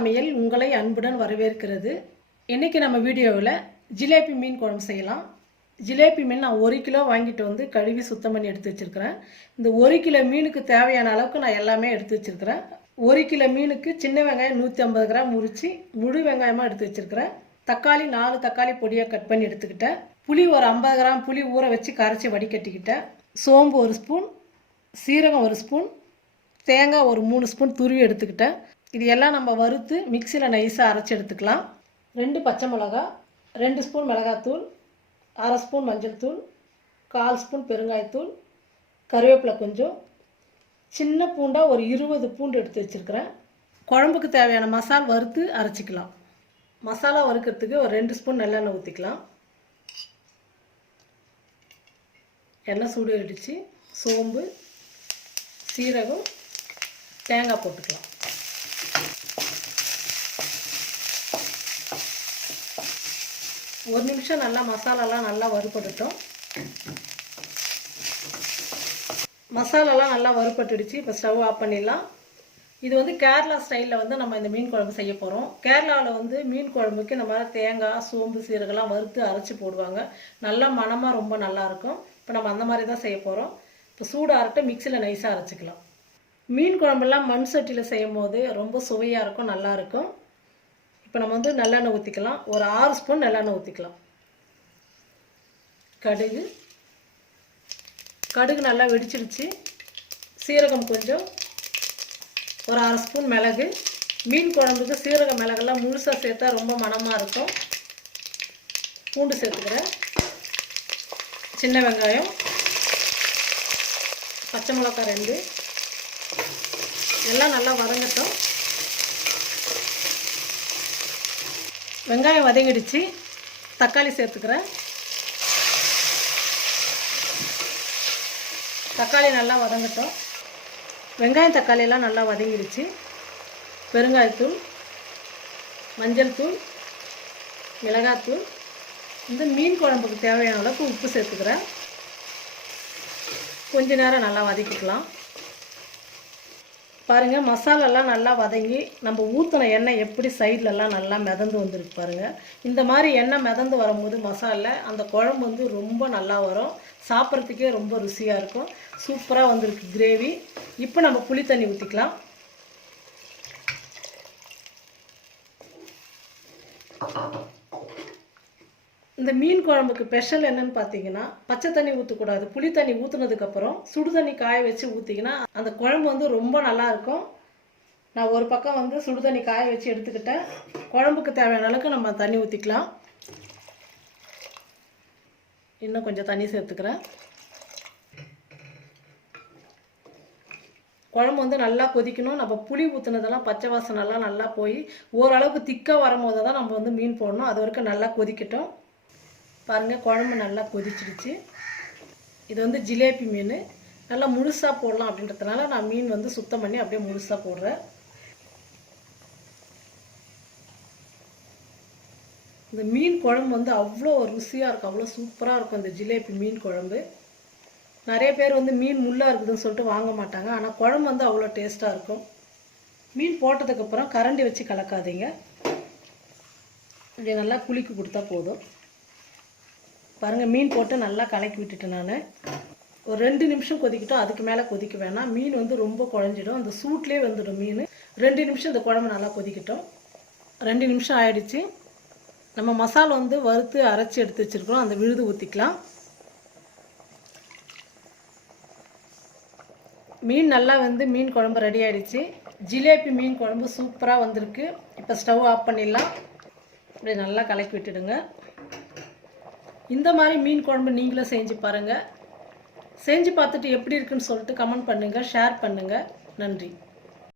சமையல் உங்களை அன்புடன் வரவேற்கிறது. இன்றைக்கி நம்ம வீடியோவில் ஜிலேபி மீன் குழம்பு செய்யலாம். ஜிலேபி மீன் நான் 1 கிலோ வாங்கிட்டு வந்து கழுவி சுத்தம் பண்ணி எடுத்து வச்சுருக்கிறேன். இந்த 1 கிலோ மீனுக்கு தேவையான அளவுக்கு நான் எல்லாமே எடுத்து வச்சுருக்கிறேன். 1 கிலோ மீனுக்கு சின்ன வெங்காயம் 150 கிராம் உரித்து முழு வெங்காயமாக எடுத்து வச்சுருக்கிறேன். தக்காளி 4 தக்காளி பொடியாக கட் பண்ணி எடுத்துக்கிட்டேன். புளி ஒரு 50 கிராம் புளி ஊற வச்சு கரைச்சி வடிகட்டிக்கிட்டேன். சோம்பு 1 ஸ்பூன், சீரகம் 1 ஸ்பூன், தேங்காய் ஒரு 3 ஸ்பூன் துருவி எடுத்துக்கிட்டேன். இது எல்லாம் நம்ம வறுத்து மிக்சியில் நைஸாக அரைச்சி எடுத்துக்கலாம். 2 பச்சை மிளகா, 2 ஸ்பூன் மிளகாத்தூள், 1/2 ஸ்பூன் மஞ்சள் தூள், 1/4 ஸ்பூன் பெருங்காயத்தூள், கருவேப்பிலை கொஞ்சம், சின்ன பூண்டாக ஒரு 20 பூண்டு எடுத்து வச்சுருக்கிறேன். குழம்புக்கு தேவையான மசாலா வறுத்து அரைச்சிக்கலாம். மசாலா வறுக்கிறதுக்கு ஒரு 2 ஸ்பூன் நல்லெண்ணெய் ஊற்றிக்கலாம். எண்ணெய் சூடு அடித்து சோம்பு, சீரகம், தேங்காய் போட்டுக்கலாம். ஒரு நிமிஷம் நல்லா மசாலாலாம் நல்லா வறுபட்டுட்டோம். மசாலாலாம் நல்லா வறுபட்டுடுச்சு. இப்போ ஸ்டவ் ஆஃப் பண்ணிடலாம். இது வந்து கேரளா ஸ்டைலில் வந்து நம்ம இந்த மீன் குழம்பு செய்ய போகிறோம். கேரளாவில் வந்து மீன் குழம்புக்கு இந்த மாதிரி தேங்காய், சோம்பு, சீரகம்லாம் வறுத்து அரைச்சி போடுவாங்க. நல்லா மணமாக ரொம்ப நல்லாயிருக்கும். இப்போ நம்ம அந்த மாதிரி தான் செய்ய போகிறோம். இப்போ சூடாகட்டும், மிக்சியில் நைஸாக அரைச்சிக்கலாம். மீன் குழம்புலாம் மண் சட்டியில் செய்யும் போது ரொம்ப சுவையாக இருக்கும், நல்லாயிருக்கும். இப்போ நம்ம வந்து நல்லெண்ணெய் ஊற்றிக்கலாம். ஒரு 6 ஸ்பூன் நல்லெண்ணெய் ஊற்றிக்கலாம். கடுகு நல்லா வெடிச்சிடுச்சு. சீரகம் கொஞ்சம், ஒரு 1/2 ஸ்பூன் மிளகு. மீன் குழம்புக்கு சீரக மிளகெல்லாம் முழுசாக சேர்த்தா ரொம்ப மணமாக இருக்கும். பூண்டு சேர்த்துக்கிறேன். சின்ன வெங்காயம், பச்சை மிளகாய் 2, எல்லாம் நல்லா வதங்கட்டும். வெங்காயம் வதங்கிடுச்சு. தக்காளி சேர்த்துக்கிறேன். தக்காளி நல்லா வதங்கட்டும். வெங்காயம் தக்காளியெல்லாம் நல்லா வதங்கிடுச்சு. பெருங்காயத்தூள், மஞ்சள் தூள், மிளகாத்தூள், இந்த மீன் குழம்புக்கு தேவையான அளவுக்கு உப்பு சேர்த்துக்கிறேன். கொஞ்ச நேரம் நல்லா வதக்கிக்கலாம். பாருங்கள், மசாலாலாம் நல்லா வதங்கி நம்ம ஊற்றின எண்ணெய் எப்படி சைட்லலாம் நல்லா மிதந்து வந்துருக்கு பாருங்கள். இந்த மாதிரி எண்ணெய் மிதந்து வரும்போது மசாலா அந்த குழம்பு வந்து ரொம்ப நல்லா வரும். சாப்பிட்றதுக்கே ரொம்ப ருசியாக இருக்கும். சூப்பராக வந்திருக்கு கிரேவி. இப்போ நம்ம புளி தண்ணி ஊற்றிக்கலாம். இந்த மீன் குழம்புக்கு ஸ்பெஷல் என்னன்னு பார்த்தீங்கன்னா, பச்சை தண்ணி ஊற்றக்கூடாது. புளி தண்ணி ஊற்றுனதுக்கப்புறம் சுடு தண்ணி காய வச்சு ஊற்றிங்கன்னா அந்த குழம்பு வந்து ரொம்ப நல்லாயிருக்கும். நான் ஒரு பக்கம் வந்து சுடு தண்ணி காய வச்சு எடுத்துக்கிட்டேன். குழம்புக்கு தேவையான அளவுக்கு நம்ம தண்ணி ஊற்றிக்கலாம். இன்னும் கொஞ்சம் தண்ணி சேர்த்துக்கிறேன். குழம்பு வந்து நல்லா கொதிக்கணும். நம்ம புளி ஊற்றுனதெல்லாம் பச்சை வாசனைலாம் நல்லா போய் ஓரளவுக்கு திக்காக வரும்போது தான் நம்ம வந்து மீன் போடணும். அது வரைக்கும் நல்லா கொதிக்கட்டும். பாருங்கள், குழம்பு நல்லா கொதிச்சிடுச்சு. இது வந்து ஜிலேபி மீன். நல்லா முழுசாக போடலாம் அப்படின்றதுனால நான் மீன் வந்து சுத்தம் பண்ணி அப்படியே முழுசாக போடுறேன். இந்த மீன் குழம்பு வந்து அவ்வளோ ருசியாக இருக்கும், அவ்வளோ சூப்பராக இருக்கும் இந்த ஜிலேபி மீன் குழம்பு. நிறைய பேர் வந்து மீன் முள்ளாக இருக்குதுன்னு சொல்லிட்டு வாங்க மாட்டாங்க. ஆனால் குழம்பு வந்து அவ்வளோ டேஸ்ட்டாக இருக்கும். மீன் போட்டதுக்கப்புறம் கரண்டி வச்சு கலக்காதீங்க. இப்படி நல்லா குலுக்கி கொடுத்தா போதும். பாருங்கள், மீன் போட்டு நல்லா கலக்கி விட்டுட்டேன். நான் ஒரு 2 நிமிஷம் கொதிக்கிட்டோம். அதுக்கு மேலே கொதிக்க வேணாம். மீன் வந்து ரொம்ப குழஞ்சிடும். அந்த சூட்லேயே வந்துடும் மீன். 2 நிமிஷம் இந்த குழம்பு நல்லா கொதிக்கட்டும். 2 நிமிஷம் ஆயிடுச்சு. நம்ம மசாலா வந்து வறுத்து அரைச்சி எடுத்து வச்சுருக்கோம். அந்த விழுது ஊற்றிக்கலாம். மீன் நல்லா வந்து மீன் குழம்பு ரெடி ஆகிடுச்சு. ஜிலேபி மீன் குழம்பு சூப்பராக வந்திருக்கு. இப்போ ஸ்டவ் ஆஃப் பண்ணிடலாம். இப்படி நல்லா கலக்கி விட்டுடுங்க. இந்த மாதிரி மீன் குழம்பு நீங்களும் செஞ்சு பாருங்கள். செஞ்சு பார்த்துட்டு எப்படி இருக்குன்னு சொல்லிட்டு கமெண்ட் பண்ணுங்கள், ஷேர் பண்ணுங்கள். நன்றி.